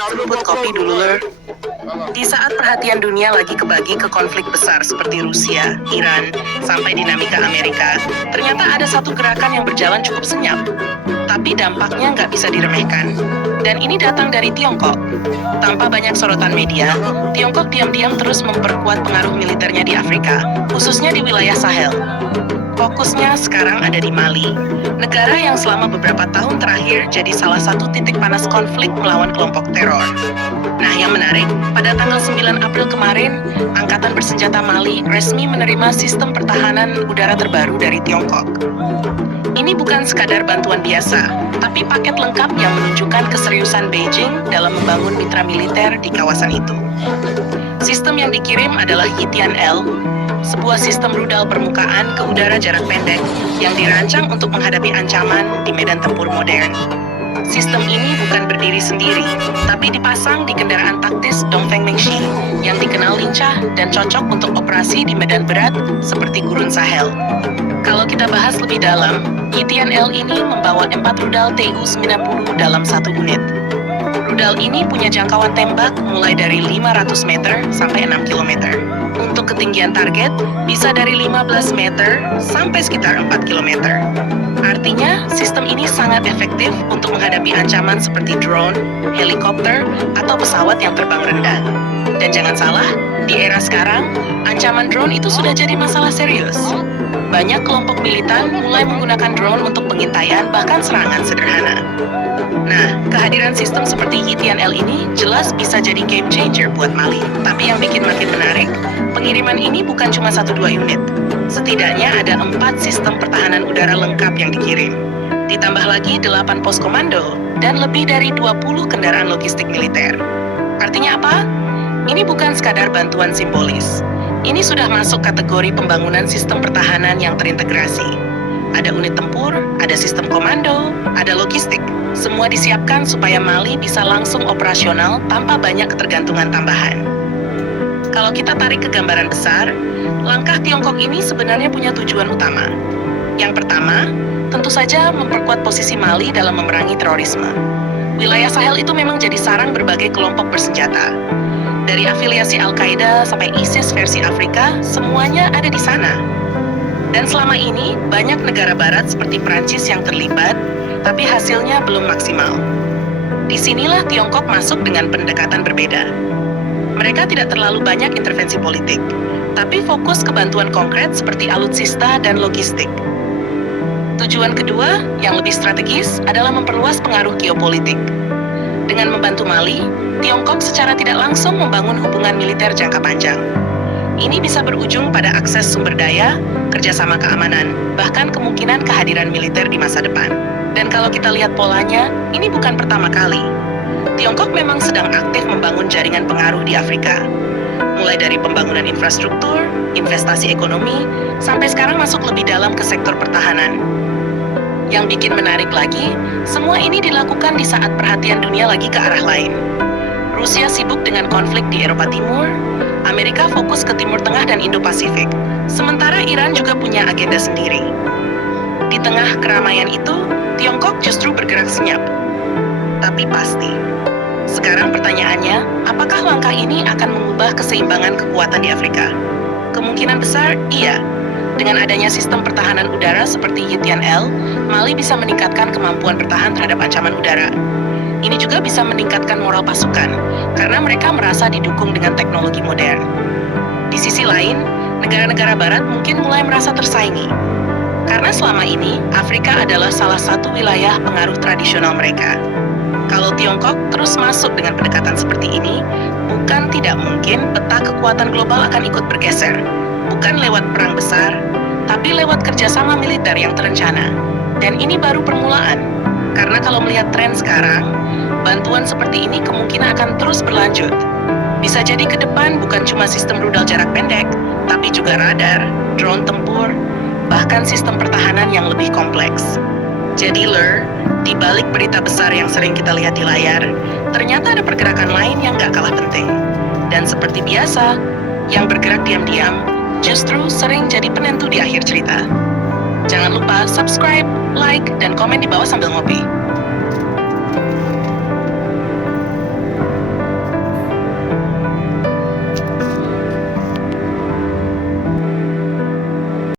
Seruput kopi dulu, Lur. Di saat perhatian dunia lagi kebagi ke konflik besar seperti Rusia, Iran, sampai dinamika Amerika, ternyata ada satu gerakan yang berjalan cukup senyap. Tapi dampaknya nggak bisa diremehkan. Dan ini datang dari Tiongkok. Tanpa banyak sorotan media, Tiongkok diam-diam terus memperkuat pengaruh militernya di Afrika, khususnya di wilayah Sahel. Fokusnya sekarang ada di Mali, negara yang selama beberapa tahun terakhir jadi salah satu titik panas konflik melawan kelompok teror. Nah, yang menarik, pada tanggal 9 April kemarin, Angkatan Bersenjata Mali resmi menerima sistem pertahanan udara terbaru dari Tiongkok. Ini bukan sekadar bantuan biasa, tapi paket lengkap yang menunjukkan keseriusan Beijing dalam membangun mitra militer di kawasan itu. Sistem yang dikirim adalah Yitian-L, sebuah sistem rudal permukaan ke udara jarak pendek yang dirancang untuk menghadapi ancaman di medan tempur modern. Sistem ini bukan berdiri sendiri, tapi dipasang di kendaraan taktis Dongfeng Mengshi yang dikenal lincah dan cocok untuk operasi di medan berat seperti Gurun Sahel. Kalau kita bahas lebih dalam, Yitian-L ini membawa 4 rudal Tu-90 dalam satu unit. Rudal ini punya jangkauan tembak mulai dari 500 meter sampai 6 km. Untuk ketinggian target, bisa dari 15 meter sampai sekitar 4 km. Artinya, sistem ini sangat efektif untuk menghadapi ancaman seperti drone, helikopter, atau pesawat yang terbang rendah. Dan jangan salah, di era sekarang, ancaman drone itu sudah jadi masalah serius. Banyak kelompok militan mulai menggunakan drone untuk pengintaian bahkan serangan sederhana. Nah, kehadiran sistem seperti Yitian-L ini jelas bisa jadi game changer buat Mali. Tapi yang bikin makin menarik, pengiriman ini bukan cuma 1-2 unit. Setidaknya ada 4 sistem pertahanan udara lengkap yang dikirim. Ditambah lagi 8 pos komando dan lebih dari 20 kendaraan logistik militer. Artinya apa? Ini bukan sekadar bantuan simbolis. Ini sudah masuk kategori pembangunan sistem pertahanan yang terintegrasi. Ada unit tempur, ada sistem komando, ada logistik. Semua disiapkan supaya Mali bisa langsung operasional tanpa banyak ketergantungan tambahan. Kalau kita tarik ke gambaran besar, langkah Tiongkok ini sebenarnya punya tujuan utama. Yang pertama, tentu saja memperkuat posisi Mali dalam memerangi terorisme. Wilayah Sahel itu memang jadi sarang berbagai kelompok bersenjata. Dari afiliasi Al-Qaeda sampai ISIS versi Afrika, semuanya ada di sana. Dan selama ini, banyak negara barat seperti Prancis yang terlibat, tapi hasilnya belum maksimal. Disinilah Tiongkok masuk dengan pendekatan berbeda. Mereka tidak terlalu banyak intervensi politik, tapi fokus ke bantuan konkret seperti alutsista dan logistik. Tujuan kedua, yang lebih strategis, adalah memperluas pengaruh geopolitik. Dengan membantu Mali, Tiongkok secara tidak langsung membangun hubungan militer jangka panjang. Ini bisa berujung pada akses sumber daya, kerjasama keamanan, bahkan kemungkinan kehadiran militer di masa depan. Dan kalau kita lihat polanya, ini bukan pertama kali. Tiongkok memang sedang aktif membangun jaringan pengaruh di Afrika. Mulai dari pembangunan infrastruktur, investasi ekonomi, sampai sekarang masuk lebih dalam ke sektor pertahanan. Yang bikin menarik lagi, semua ini dilakukan di saat perhatian dunia lagi ke arah lain. Rusia sibuk dengan konflik di Eropa Timur, Amerika fokus ke Timur Tengah dan Indo-Pasifik, sementara Iran juga punya agenda sendiri. Di tengah keramaian itu, Tiongkok justru bergerak senyap. Tapi pasti. Sekarang pertanyaannya, apakah langkah ini akan mengubah keseimbangan kekuatan di Afrika? Kemungkinan besar, iya. Dengan adanya sistem pertahanan udara seperti Yitian-L, Mali bisa meningkatkan kemampuan bertahan terhadap ancaman udara. Ini juga bisa meningkatkan moral pasukan, karena mereka merasa didukung dengan teknologi modern. Di sisi lain, negara-negara barat mungkin mulai merasa tersaingi. Karena selama ini, Afrika adalah salah satu wilayah pengaruh tradisional mereka. Kalau Tiongkok terus masuk dengan pendekatan seperti ini, bukan tidak mungkin peta kekuatan global akan ikut bergeser. Bukan lewat perang besar, tapi lewat kerjasama militer yang terencana. Dan ini baru permulaan. Karena kalau melihat tren sekarang, bantuan seperti ini kemungkinan akan terus berlanjut. Bisa jadi ke depan bukan cuma sistem rudal jarak pendek, tapi juga radar, drone tempur, bahkan sistem pertahanan yang lebih kompleks. Jadi Lur, di balik berita besar yang sering kita lihat di layar, ternyata ada pergerakan lain yang gak kalah penting. Dan seperti biasa, yang bergerak diam-diam justru sering jadi penentu di akhir cerita. Jangan lupa subscribe, like, dan komen di bawah sambil ngopi.